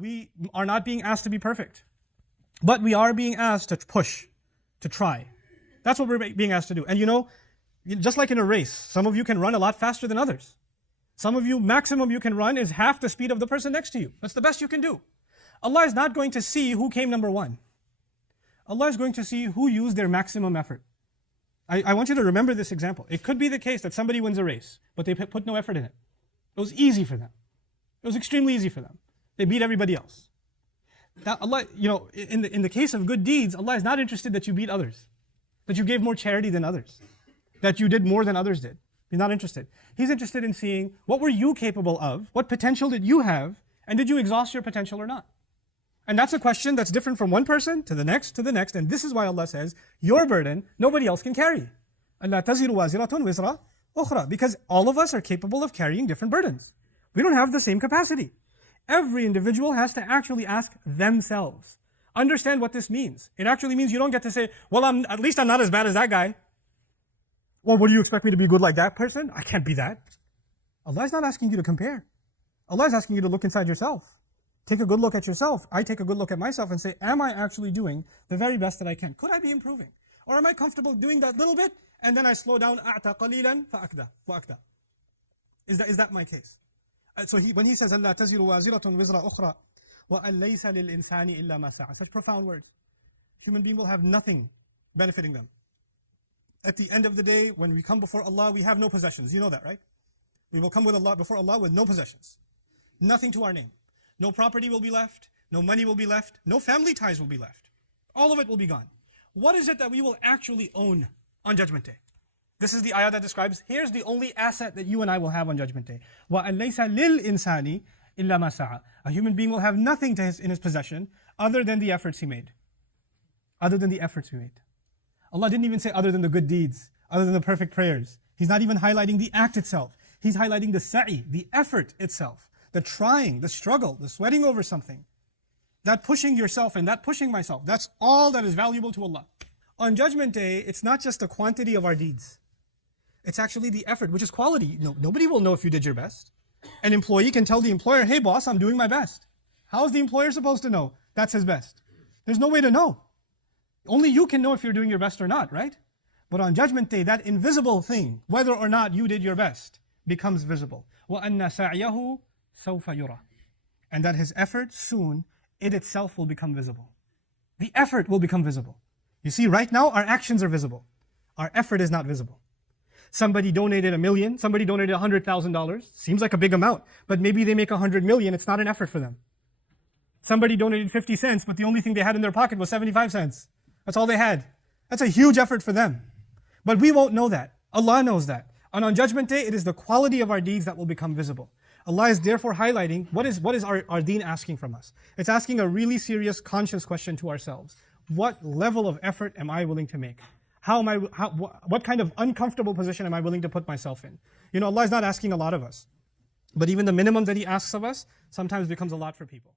we are not being asked to be perfect. But we are being asked to push, to try. That's what we're being asked to do. And you know, just like in a race, some of you can run a lot faster than others. Some of you, maximum you can run is half the speed of the person next to you. That's the best you can do. Allah is not going to see who came number one. Allah is going to see who used their maximum effort. I want you to remember this example. It could be the case that somebody wins a race, but they put no effort in it. It was easy for them. It was extremely easy for them. They beat everybody else. Now Allah, you know, in the case of good deeds, Allah is not interested that you beat others, that you gave more charity than others, that you did more than others did. He's not interested. He's interested in seeing what were you capable of, what potential did you have, and did you exhaust your potential or not? And that's a question that's different from one person to the next, and this is why Allah says, your burden, nobody else can carry. أَلَّا تَزِرُ وَازِرَةٌ وِزْرَ أُخْرَى. Because all of us are capable of carrying different burdens. We don't have the same capacity. Every individual has to actually ask themselves. Understand what this means. It actually means you don't get to say, well, at least I'm not as bad as that guy. Well, what do you expect me to be good like that person? I can't be that. Allah is not asking you to compare. Allah is asking you to look inside yourself. Take a good look at yourself. I take a good look at myself and say, am I actually doing the very best that I can? Could I be improving? Or am I comfortable doing that little bit and then I slow down, أَعْتَى قَلِيلًا فَأَكْدَى. Is that my case? So when he says, أَلَّا تَزِرُ وَازِرَةٌ وِزْرَ أُخْرَى وَأَن لَيْسَ لِلْإِنسَانِ إِلَّا مَا سَعَى. Such profound words. Human being will have nothing benefiting them. At the end of the day, when we come before Allah, we have no possessions. You know that, right? We will come before Allah with no possessions. Nothing to our name. No property will be left. No money will be left. No family ties will be left. All of it will be gone. What is it that we will actually own on Judgment Day? This is the ayah that describes, here's the only asset that you and I will have on Judgment Day. وَأَن لَيْسَ لِلْإِنسَانِ إِلَّا مَا سَعَى. A human being will have nothing in his possession other than the efforts he made. Other than the efforts we made. Allah didn't even say other than the good deeds, other than the perfect prayers. He's not even highlighting the act itself. He's highlighting the sa'i, the effort itself. The trying, the struggle, the sweating over something. That pushing yourself and that pushing myself. That's all that is valuable to Allah. On Judgment Day, it's not just the quantity of our deeds. It's actually the effort, which is quality. Nobody will know if you did your best. An employee can tell the employer, hey boss, I'm doing my best. How is the employer supposed to know that's his best? There's no way to know. Only you can know if you're doing your best or not, right? But on Judgment Day, that invisible thing, whether or not you did your best, becomes visible. وَأَنَّ سَعْيَهُ سَوْفَ يُرَى. And that his effort soon, it itself will become visible. The effort will become visible. You see, right now our actions are visible. Our effort is not visible. Somebody donated $1 million, somebody donated $100,000. Seems like a big amount, but maybe they make 100 million, it's not an effort for them. Somebody donated 50 cents, but the only thing they had in their pocket was 75 cents. That's all they had. That's a huge effort for them. But we won't know that. Allah knows that. And on Judgment Day, it is the quality of our deeds that will become visible. Allah is therefore highlighting, what is our deen asking from us? It's asking a really serious, conscious question to ourselves. What level of effort am I willing to make? What kind of uncomfortable position am I willing to put myself in? You know, Allah is not asking a lot of us. But even the minimum that He asks of us sometimes becomes a lot for people.